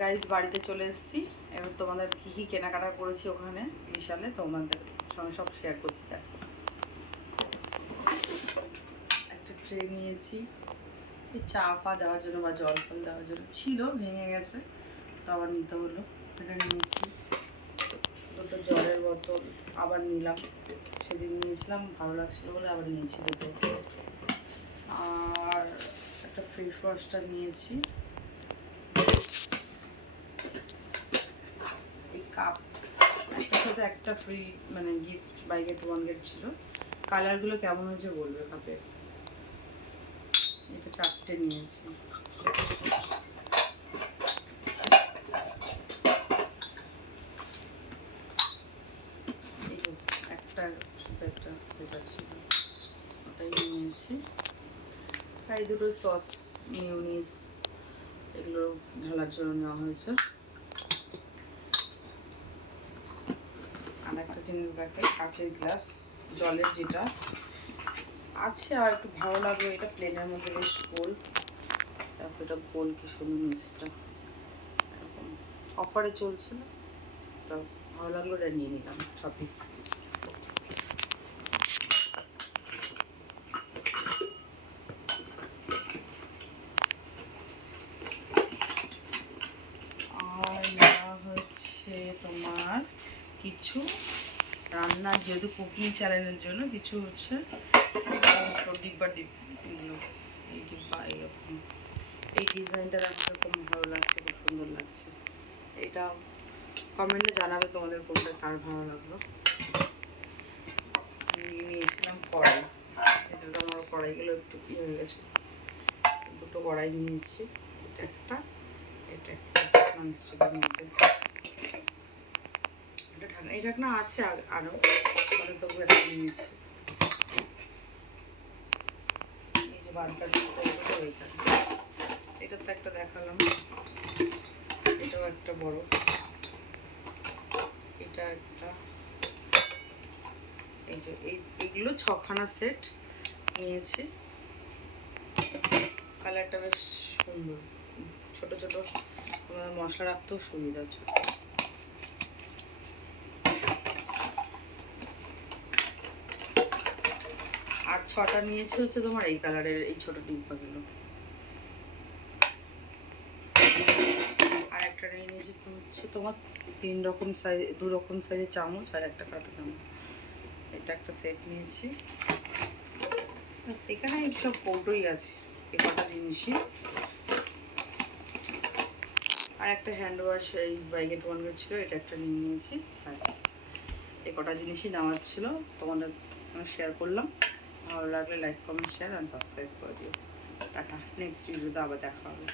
Guys বাড়িতে চলে এসেছি। এবার তোমাদের কী কী কেনাকাটা করেছি ওখানে বিশালে তোমাদের সঙ্গে সব শেয়ার করছি। দেখো, একটা ট্রে নিয়েছি এই চা ফা দেওয়ার জন্য বা জল ফল দেওয়ার জন্য, ছিল ভেঙে গেছে তো আবার নিতে হলো। এটা নিয়েছি। দুটো জলের বোতল আবার নিলাম, সেদিন নিয়েছিলাম ভালো লাগছিলো বলে আবার নিয়েছি দুটো। আর একটা ফেস ওয়াশটা নিয়েছি। এই কাপ একটার সাথে একটা ফ্রি, মানে gift, buy get one get ছিল। কালারগুলো কেমন হয়েছে বলবে কাপে। এটা 4টে নিয়েছি। এই তো একটার সাথে একটা যেটা ছিল ওটাই নিয়েছি। আর এই দুটো সস মিউনিস এগুলো ঢালার জন্য নেওয়া হয়েছে। আর একটা জিনিস দেখাই, কাঁচের গ্লাস জলের যেটা আছে। আর একটু ভালো লাগলো, এটা প্লেনের মধ্যে বেশ গোল। তারপর এটা গোল কি সুন্দর নিচটা, এরকম অফারে চলছিল তো ভালো লাগলো, এটা নিয়ে নিলাম 6 পিস। আর নেওয়া হচ্ছে তোমার কিছু রান্নার, যেহেতু কুকিং চ্যানেলের জন্য কিছু হচ্ছে ডিব্বা এগুলো, এই ডিব্বা এরকম। এই ডিজাইনটা দেখো এরকম ভালো লাগছে, খুব সুন্দর লাগছে। এটা কমেন্টে জানাবে তোমাদের কোনটা কার ভালো লাগলো। নিয়েছিলাম কড়াই, এটা তো আমার কড়াইগুলো একটু হয়ে গেছে, দুটো কড়াই নিয়েছি। এটা একটা, এটা একটা ননস্টিকের মধ্যে। এটা ঢাকনা, এই ঢাকনা আছে আরও, পরে তবু একটা নিয়েছি। এই যে বাদ বাকি ওইখানে, এটা তো একটা দেখালাম, এটাও একটা বড়, এটা একটা। এই যে এইগুলো 6খানা সেট নিয়েছি। কালারটা বেশ সুন্দর, ছোট ছোট মশলা রাখতেও সুবিধা। ছোট আর 6টা নিয়েছি হচ্ছে তোমার এই কালারের এই ছোট ডিব্বাগুলো। আর একটা নিয়ে নিয়েছি হচ্ছে তোমার 3 রকম সাইজ, 2 রকম সাইজের চামচ আর একটা কাঁটা চামচ। এটা একটা সেট নিয়েছি। সেখানে সব কৌটোই আছে, এই কটা জিনিসই। আর একটা হ্যান্ড ওয়াশ, এই বাই গেট ওয়ান গেট ছিল, এটা একটা নিয়ে নিয়েছি। ব্যাস, এই কটা জিনিসই নেওয়ার ছিল, তোমাদের শেয়ার করলাম। ভালো লাগলে like comment share and subscribe করে দিও। টাটা, নেক্সট ভিডিওতে আবার দেখা হবে।